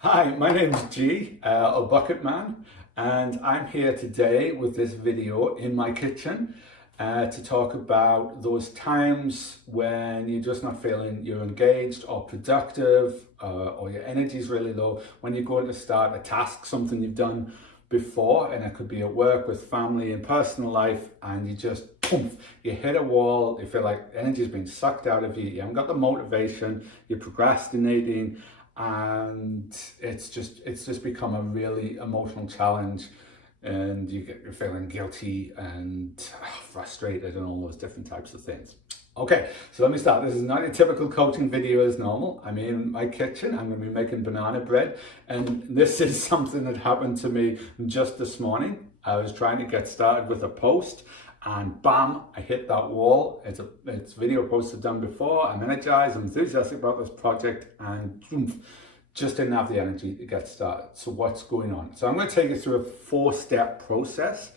Hi, my name's G, a bucket man, and I'm here today with this video in my kitchen to talk about those times when you're just not feeling you're engaged or productive or your energy's really low, when you're going to start a task, something you've done before, and it could be at work, with family and personal life, and you just poof, you hit a wall, you feel like energy's been sucked out of you, you haven't got the motivation, you're procrastinating, and it's just become a really emotional challenge, and you're feeling guilty and frustrated and all those different types of things. Okay, so let me start. This is not a typical coaching video as normal. I'm in my kitchen. I'm going to be making banana bread, and this is something that happened to me just this morning. I was trying to get started with a post, and bam, I hit that wall. It's video post I've done before. I'm energized, I'm enthusiastic about this project, and just didn't have the energy to get started. So what's going on? So I'm going to take you through a 4-step process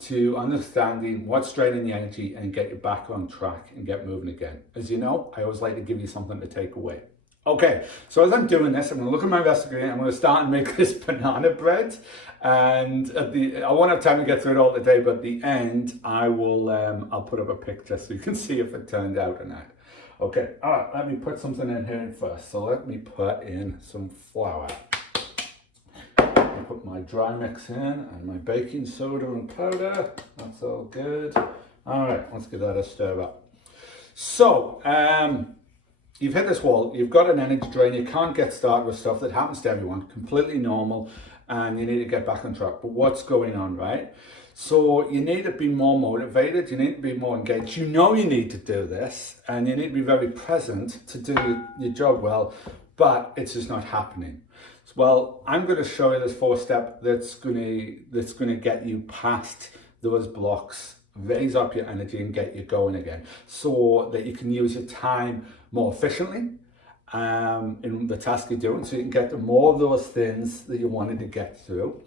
to understanding what's draining the energy and get you back on track and get moving again. As you know, I always like to give you something to take away. Okay, so as I'm doing this, I'm going to look at my recipe. I'm going to start and make this banana bread, and I won't have time to get through it all today, but at the end I'll put up a picture so you can see if it turned out or not. Okay, all right, let me put something in here first. So let me put in some flour. I put my dry mix in and my baking soda and powder. That's all good. All right, let's give that a stir up. So, you've hit this wall, you've got an energy drain, you can't get started with stuff. That happens to everyone, completely normal, and you need to get back on track. But what's going on, right? So you need to be more motivated, you need to be more engaged. You know you need to do this, and you need to be very present to do your job well, but it's just not happening. Well, I'm going to show you this 4-step that's going to get you past those blocks, raise up your energy and get you going again, so that you can use your time more efficiently in the task you're doing, so you can get to more of those things that you wanted to get through.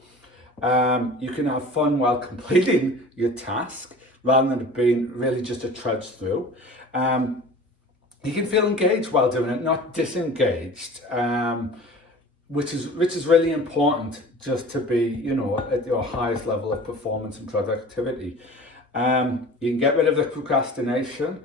You can have fun while completing your task rather than it being really just a trudge through. You can feel engaged while doing it, not disengaged, which is really important, just to be, at your highest level of performance and productivity. You can get rid of the procrastination,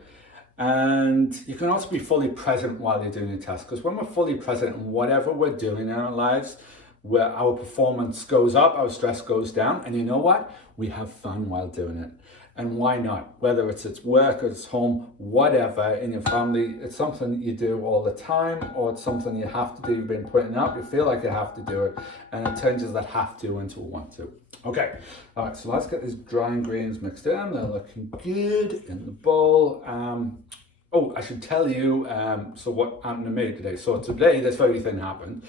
and you can also be fully present while you're doing your task. Because when we're fully present in whatever we're doing in our lives, where our performance goes up, our stress goes down, and you know what? We have fun while doing it. And why not? Whether it's at work or it's home, whatever, in your family, it's something you do all the time, or it's something you have to do, you've been putting up, you feel like you have to do it, and it changes that have to into a want to. Okay, all right, so let's get these dry ingredients mixed in. They're looking good in the bowl. Oh, I should tell you, so what happened to me today. So today, this very thing happened.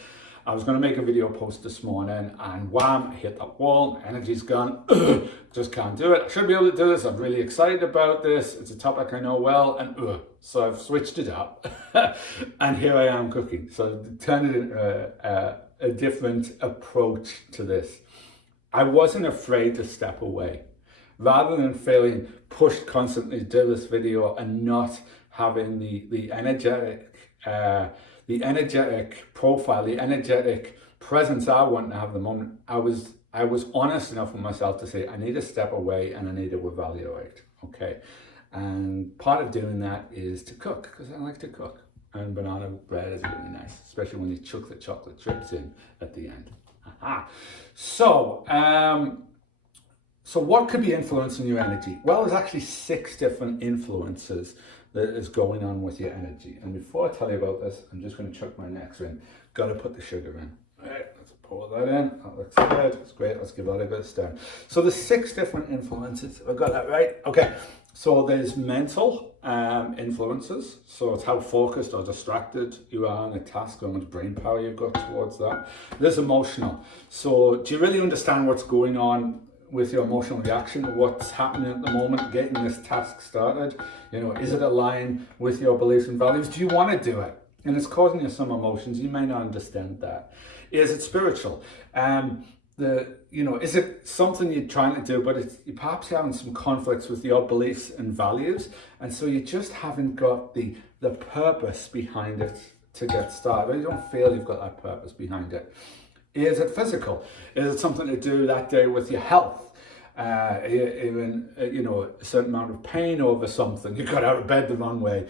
I was going to make a video post this morning, and wham, I hit that wall, energy's gone, just can't do it. I should be able to do this, I'm really excited about this, it's a topic I know well, and so I've switched it up, and here I am cooking. So I turned it into a different approach to this. I wasn't afraid to step away. Rather than feeling pushed constantly to do this video and not having the energetic profile, the energetic presence I want to have at the moment, I was honest enough with myself to say, I need to step away and I need to evaluate, okay? And part of doing that is to cook, because I like to cook. And banana bread is really nice, especially when you chuck the chocolate chips in at the end. Aha. So what could be influencing your energy? Well, there's actually 6 different influences that is going on with your energy. And before I tell you about this, I'm just going to chuck my next in. Got to put the sugar in. All right, let's pour that in. That looks good. It's great. Let's give that a good stir. So there's 6 different influences. Have I got that right? Okay. So there's mental influences. So it's how focused or distracted you are on a task, how much brain power you've got towards that. There's emotional. So do you really understand what's going on with your emotional reaction to what's happening at the moment, getting this task started? Is it aligned with your beliefs and values? Do you want to do it? And it's causing you some emotions. You may not understand that. Is it spiritual? Is it something you're trying to do, but you're perhaps having some conflicts with your beliefs and values, and so you just haven't got the purpose behind it to get started, or you don't feel you've got that purpose behind it? Is it physical? Is it something to do that day with your health? Even a certain amount of pain over something, you got out of bed the wrong way.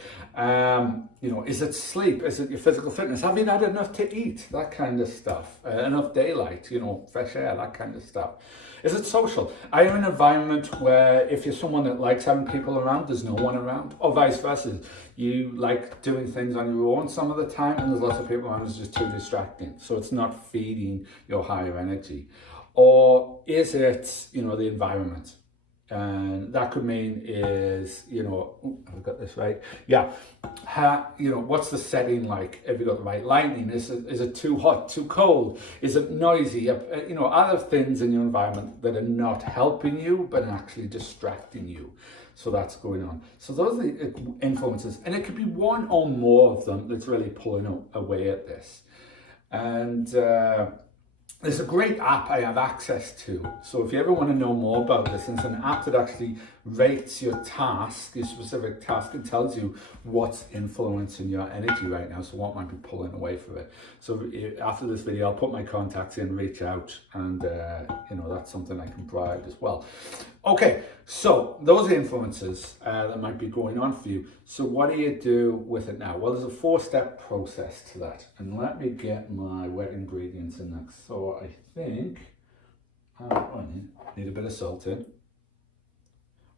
Is it sleep? Is it your physical fitness? Have you had enough to eat? That kind of stuff. Enough daylight, fresh air, that kind of stuff. Is it social? Are you in an environment where if you're someone that likes having people around, there's no one around? Or vice versa, you like doing things on your own some of the time and there's lots of people around, it's just too distracting. So it's not feeding your higher energy. Or is it, the environment? And that could mean is, I've got this right. Yeah. What's the setting like? Have you got the right lighting? Is it too hot, too cold? Is it noisy? Other things in your environment that are not helping you, but actually distracting you. So that's going on. So those are the influences. And it could be one or more of them that's really pulling away at this. And, there's a great app I have access to. So if you ever want to know more about this, it's an app that actually rates your task, your specific task, and tells you what's influencing your energy right now. So what might be pulling away from it. So after this video, I'll put my contacts in, reach out, and that's something I can provide as well. Okay, so those are influences that might be going on for you. So what do you do with it now? Well, there's a 4-step process to that. And let me get my wet ingredients in next. So I think I need a bit of salt in.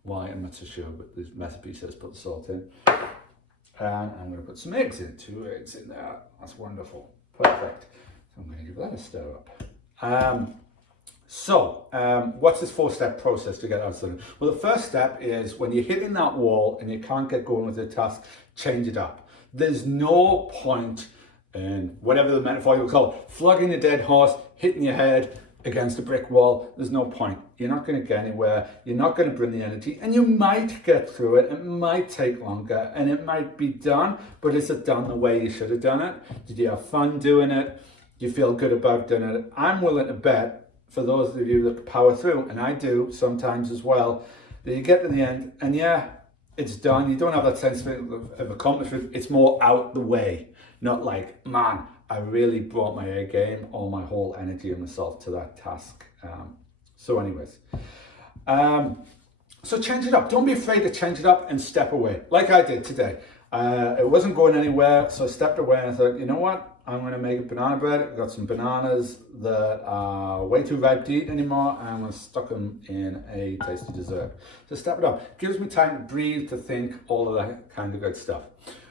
Why, I'm not so sure, but the recipe says put the salt in. And I'm going to put some eggs in, 2 eggs in there. That's wonderful. Perfect. So I'm going to give that a stir up. What's this 4-step process to get out of it? Well, the first step is when you're hitting that wall and you can't get going with the task, change it up. There's no point in, whatever the metaphor you would call it, flogging a dead horse, hitting your head against a brick wall. There's no point. You're not going to get anywhere. You're not going to bring the energy, and you might get through it. It might take longer and it might be done, but is it done the way you should have done it? Did you have fun doing it? Do you feel good about doing it? I'm willing to bet, for those of you that power through, and I do sometimes as well, that you get to the end and it's done. You don't have that sense of accomplishment. It's more out the way, not like, man, I really brought my A game, all my whole energy and myself to that task. So change it up. Don't be afraid to change it up and step away, like I did today. It wasn't going anywhere, so I stepped away and I thought, you know what? I'm going to make a banana bread. I've got some bananas that are way too ripe to eat anymore, and I'm going to stuck them in a tasty dessert. So step it up. Gives me time to breathe, to think, all of that kind of good stuff.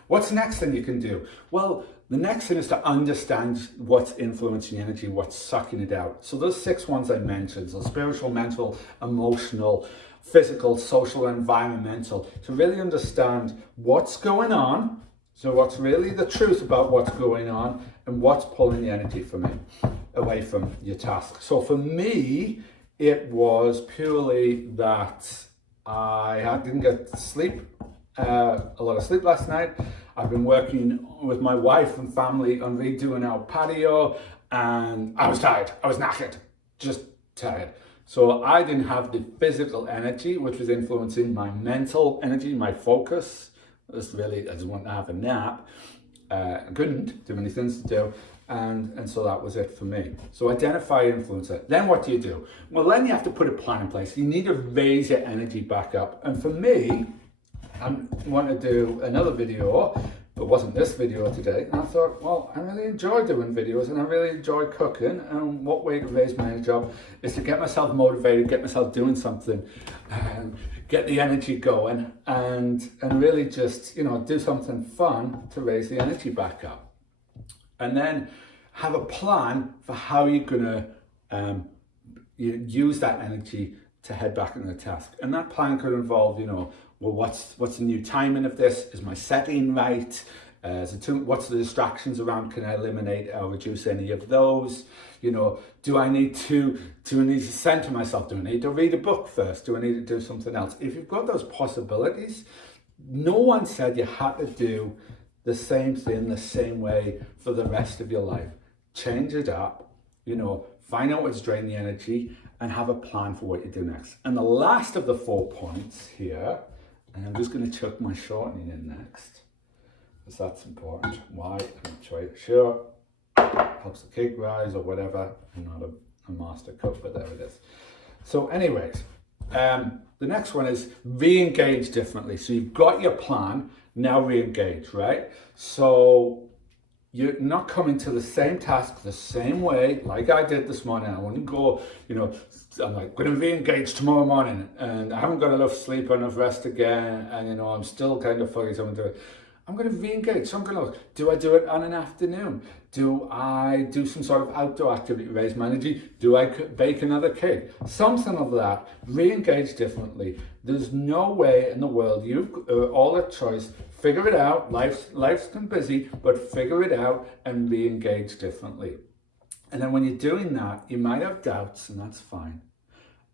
What's the next thing you can do? Well, the next thing is to understand what's influencing energy, what's sucking it out. So those 6 ones I mentioned, so spiritual, mental, emotional, physical, social, and environmental, to really understand what's going on. So what's really the truth about what's going on and what's pulling the energy away from your task. So for me, it was purely that I didn't get sleep, a lot of sleep last night. I've been working with my wife and family on redoing our patio, and I was tired. I was knackered, just tired. So I didn't have the physical energy, which was influencing my mental energy, my focus. I just wanted to have a nap. I couldn't do many things to do. And so that was it for me. So identify influencer. Then what do you do? Well, then you have to put a plan in place. You need to raise your energy back up. And for me, I want to do another video, but it wasn't this video today. And I thought, well, I really enjoy doing videos and I really enjoy cooking. And what way to raise my energy up is to get myself motivated, get myself doing something, get the energy going, and really just, do something fun to raise the energy back up. And then have a plan for how you're going to use that energy to head back into the task. And that plan could involve, well, what's the new timing of this? Is my setting right? What's the distractions around? Can I eliminate or reduce any of those? Do I need to center myself? Do I need to read a book first? Do I need to do something else? If you've got those possibilities, no one said you had to do the same thing the same way for the rest of your life. Change it up, find out what's draining the energy and have a plan for what you do next. And the last of the 4 points here, and I'm just going to chuck my shortening in next. because that's important. Why? I'm sure helps the cake rise or whatever. I'm not a master cook, but there it is. So anyways, the next one is re-engage differently. So you've got your plan, now re-engage, right? So you're not coming to the same task the same way like I did this morning. I wouldn't go, I'm like, going to re-engage tomorrow morning and I haven't got enough sleep or enough rest again, and I'm still kind of foggy, so I'm going to do it. I'm going to re-engage. So I'm going to look, do I do it on an afternoon? Do I do some sort of outdoor activity to raise my energy? Do I bake another cake? Something of that. Re-engage differently. There's no way in the world you've all a choice. Figure it out. Life's been busy, but figure it out and re-engage differently. And then when you're doing that, you might have doubts, and that's fine.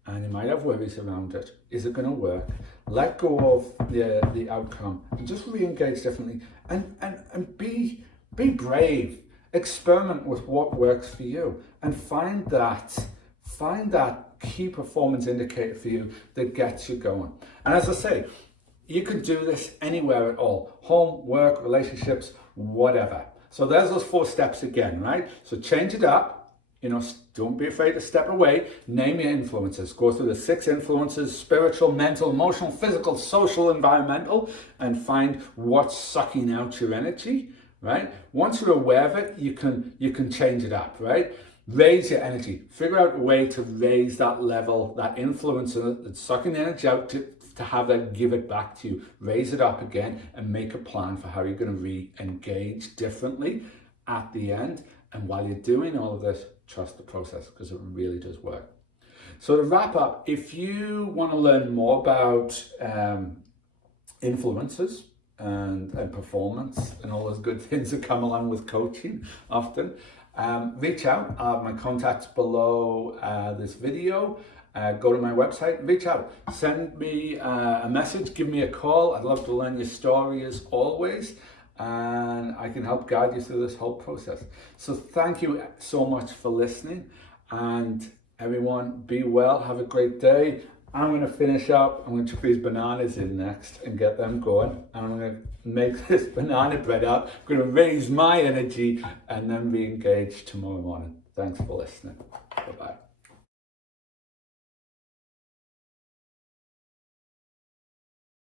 And you might have worries around it. Is it going to work? Let go of the outcome and just re-engage differently. And be brave. Experiment with what works for you and find that key performance indicator for you that gets you going. And as I say, you can do this anywhere at all. Home, work, relationships, whatever. So there's those 4 steps again, right? So change it up. Don't be afraid to step away. Name your influences. Go through the 6 influences: spiritual, mental, emotional, physical, social, environmental, and find what's sucking out your energy, right? Once you're aware of it, you can change it up, right? Raise your energy. Figure out a way to raise that level, that influencer that's sucking energy out to have that give it back to you. Raise it up again and make a plan for how you're going to re-engage differently at the end. And while you're doing all of this, trust the process, because it really does work. So to wrap up, if you want to learn more about influences and performance and all those good things that come along with coaching often, reach out. I have my contacts below this video. Go to my website, reach out, send me a message, give me a call. I'd love to learn your story as always, and I can help guide you through this whole process. So thank you so much for listening, and everyone, be well, have a great day. I'm going to finish up. I'm going to chuck these bananas in next and get them going. And I'm going to make this banana bread up. I'm going to raise my energy and then re-engage tomorrow morning. Thanks for listening. Bye-bye.